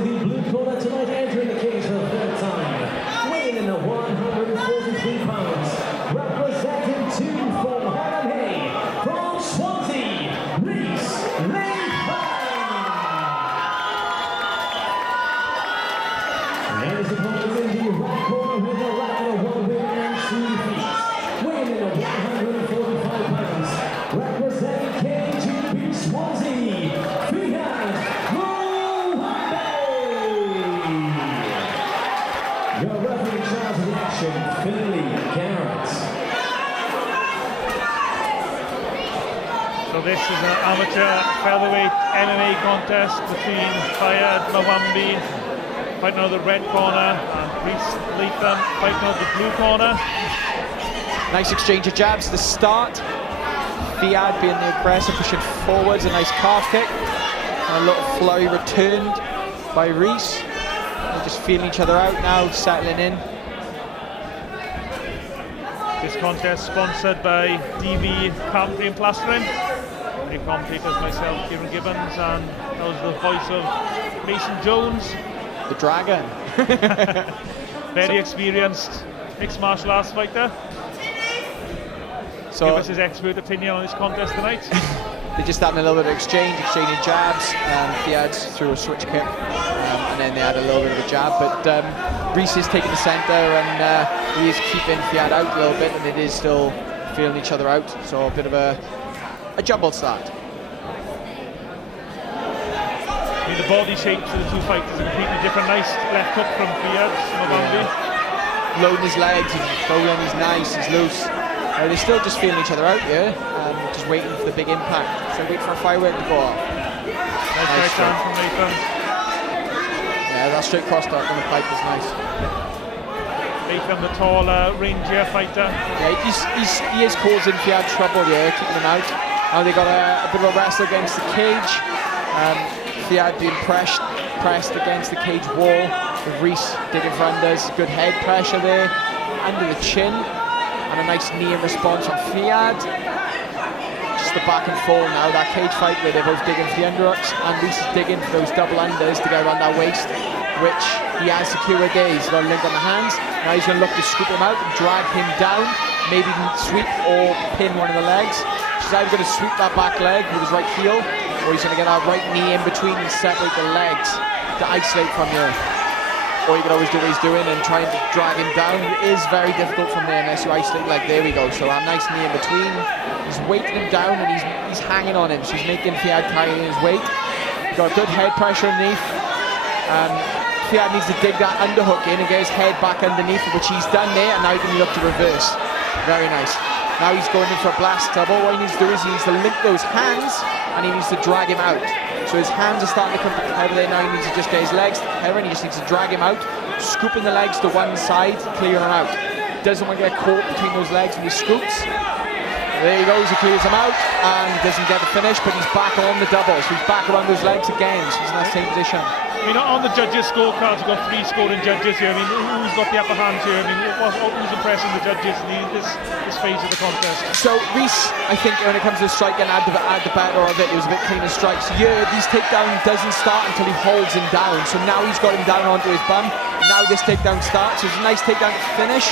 in the blue corner tonight, entering the cage for the third time, weighing in at 143 pounds, representing 2-4 from Swansea, Rhys, Latham. And his opponent in the right corner with a record of 1 win and 2 defeats, weighing in at 145 pounds, representing KGB Swansea, Fiad. Your referee in charge of the action, Finley Garrett. So this is an amateur featherweight MMA contest between Fiad Mwambee fighting out of the red corner and Rhys Latham fighting out of the blue corner. Nice exchange of jabs to start. Fiad being the aggressor, pushing forwards, a nice calf kick. And a little flurry returned by Rhys. They're just feeling each other out now, settling in. This contest sponsored by DV Carpentry and Plastering. The commentators, myself, Kieran Gibbons, and that was the voice of Mason Jones. The Dragon. Very experienced mixed martial arts fighter. So give us his expert opinion on this contest tonight. They're just having a little bit of exchanging jabs. Fiad threw a switch kick, and then they had a little bit of a jab. But Rhys is taking the centre, and he is keeping Fiad out a little bit, and it is still feeling each other out. So a bit of a jumbled start. I mean, the body shapes of the two fighters are completely different. Nice left hook from Fiad Mwambee. Loading his legs, his bowling, he's nice, he's loose. They're still just feeling each other out here, just waiting for the big impact. So wait for a firework to go off. Nice right hand from Latham. Yeah, that straight cross dart on the pipe is nice. Latham, the taller, rangier fighter. Yeah, he is causing Fiad trouble here, keeping him out. Now they got a bit of a wrestle against the cage. Fiad being pressed against the cage wall. With Rhys digging for unders, good head pressure there, under the chin. And a nice knee in response from Fiad. Just the back and forth now, that cage fight where they're both digging for the underhooks, and Rhys is digging for those double unders to get around that waist, which he has secured there. He's got a link on the hands. Now he's going to look to scoop him out and drag him down, maybe sweep or pin one of the legs. He's either going to sweep that back leg with his right heel, or he's going to get that right knee in between and separate the legs to isolate from you. Or you could always do what he's doing and trying to drag him down. It is very difficult from there unless you isolate like there we go. So a nice knee in between. He's weighting him down and he's hanging on him. So he's making Fiad carry his weight. Got good head pressure underneath. Fiad needs to dig that underhook in and get his head back underneath, which he's done there, and now he can look to reverse. Very nice. Now he's going in for a blast double. What he needs to do is he needs to link those hands and he needs to drag him out. So his hands are starting to come together there. Now he needs to just get his legs together and he just needs to drag him out, scooping the legs to one side, clearing him out. Doesn't want to get caught between those legs when he scoops. There he goes, he clears him out and he doesn't get the finish, but he's back on the double. So he's back around those legs again, so he's in that same position. I mean, on the judges' scorecards, we've got 3 scoring judges here. I mean, who's got the upper hand here? I mean, who's impressing the judges in this phase of the contest? So Rhys, I think when it comes to the striking, add the better of it. It was a bit cleaner strikes. Yeah, these takedown doesn't start until he holds him down. So now he's got him down onto his bum. Now this takedown starts. So it's a nice takedown to finish.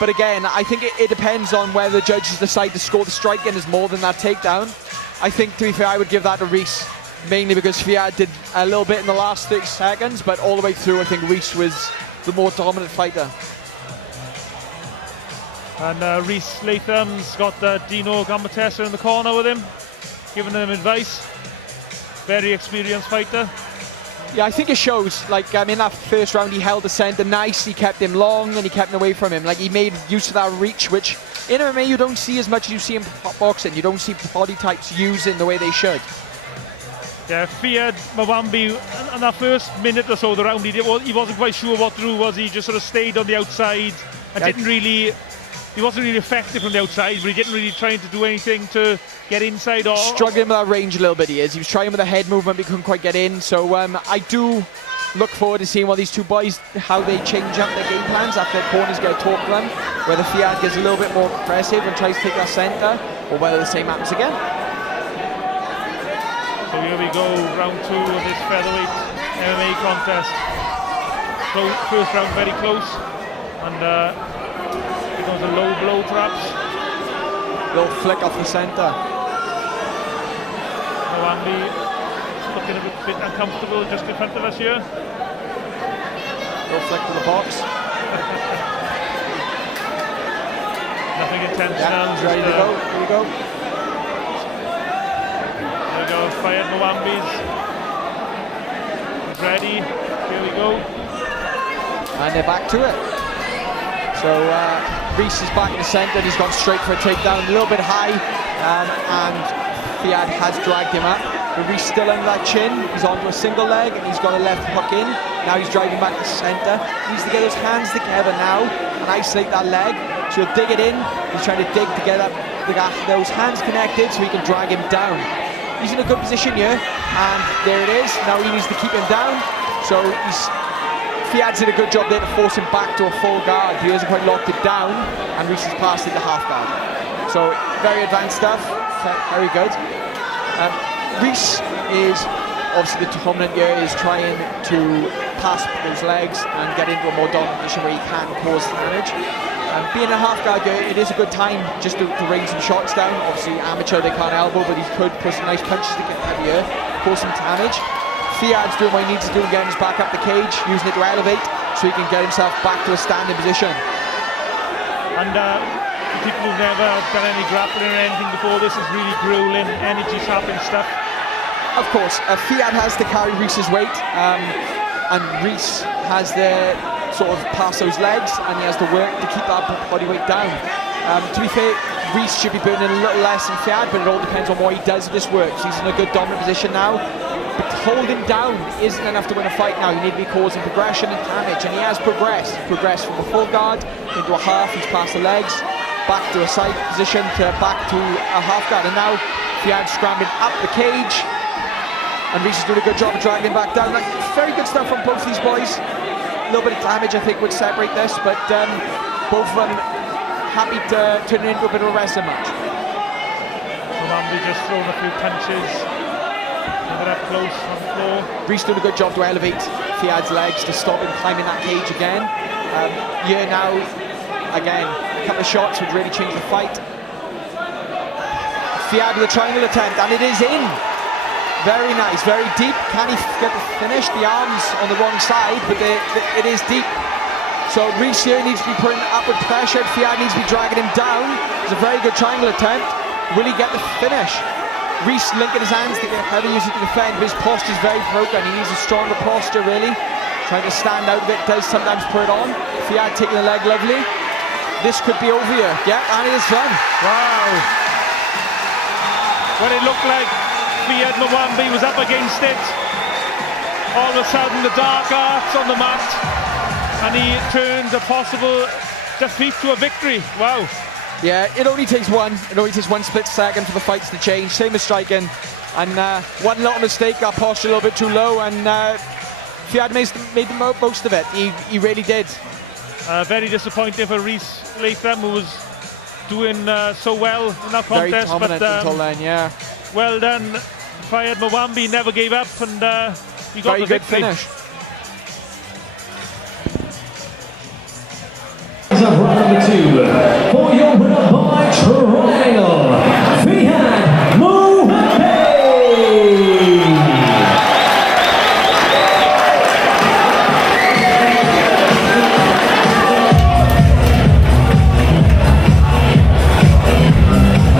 But again, I think it depends on whether the judges decide to score the striking as more than that takedown. I think, to be fair, I would give that to Rhys. Mainly because Fiad did a little bit in the last 30 seconds, but all the way through I think Rhys was the more dominant fighter. And Rhys Latham's got Dino Gambitesa in the corner with him, giving him advice. Very experienced fighter. Yeah, I think it shows. Like, I mean, that first round he held the centre nice, he kept him long and he kept him away from him. Like, he made use of that reach, which in MMA you don't see as much as you see in boxing. You don't see body types using the way they should. Yeah, Fiad Mwambee, in that first minute or so of the round, he wasn't quite sure what to do, was he? Just sort of stayed on the outside and he wasn't really effective from the outside, but he didn't really try to do anything to get inside. Or struggling with that range a little bit, he was trying with a head movement, but he couldn't quite get in. So I do look forward to seeing what these two boys, how they change up their game plans after their corners get talked to them, whether Fiad gets a little bit more aggressive and tries to take that centre, or whether the same happens again. So here we go, round 2 of this featherweight MMA contest. First round very close, and it was a low blow perhaps. Little flick off the centre. Mwambee looking a bit uncomfortable just in front of us here. Little flick to the box. Nothing intense Yeah, now. he's ready to go. Here we go. There we go. Fiad Mwambee's ready. Here we go. And they're back to it. So Rhys is back in the centre and he's gone straight for a takedown, a little bit high, and Fiad has dragged him up. But Rhys still under that chin, he's onto a single leg and he's got a left hook in. Now he's driving back to the centre. He needs to get those hands together now and isolate that leg. So he'll dig it in, he's trying to dig to get up, those hands connected so he can drag him down. He's in a good position here, and there it is. Now he needs to keep him down. So Fiad's did a good job there to force him back to a full guard. He hasn't quite locked it down, and Rhys has passed it to half guard. So very advanced stuff, very good. Rhys is obviously the dominant here, is trying to pass those legs and get into a more dominant position where he can cause damage. Being a half guard here, it is a good time just to rain some shots down. Obviously amateur, they can't elbow, but he could put some nice punches to get out here, cause some damage. Fiad's doing what he needs to do and getting his back up the cage, using it to elevate so he can get himself back to a standing position. And people who've never done any grappling or anything before, this is really grueling, energy sapping stuff. Of course, Fiad has to carry Rhys's weight, and Rhys has the sort of pass those legs, and he has to work to keep that body weight down. To be fair, Rhys should be burning a little less than Fiad, but it all depends on what he does with this work. He's in a good dominant position now, but to hold him down isn't enough to win a fight now. You need to be causing progression and damage, and he has progressed. Progressed from a full guard into a half, he's passed the legs, back to a side position, to back to a half guard, and now Fiad's scrambling up the cage, and Rhys is doing a good job of dragging him back down. Like, very good stuff from both these boys. A little bit of damage, I think, would separate this, but both of them happy to turn it into a bit of a wrestling match. Mwambee just throwing a few punches. Never up close on the floor. Rhys doing a good job to elevate Fiad's legs to stop him climbing that cage again. Here now, again, a couple of shots would really change the fight. Fiad with a triangle attempt, and it is in. Very nice, very deep. Can he get the finish? The arms on the wrong side, but it is deep. So Rhys here needs to be putting upward pressure. Fiad needs to be dragging him down. It's a very good triangle attempt. Will he get the finish? Rhys linking his hands to get how to use it to defend, but his posture is very broken. He needs a stronger posture, really. Trying to stand out of it, does sometimes put it on. Fiad taking the leg lovely. This could be over here. Yeah, and it is done. Wow. When it looked like Fiad Mwambee was up against it, all of a sudden the dark arts on the mat, and he turns a possible defeat to a victory. Wow. Yeah, it only takes one. It only takes one split second for the fights to change. Same as striking. And one little mistake, got posture a little bit too low, and Fiad made the most of it. He really did. Very disappointing for Rhys Latham, who was doing so well in that Very contest. dominant But until then, yeah. well done. Fiad Mwambee never gave up, and he got Very the good victory. finish.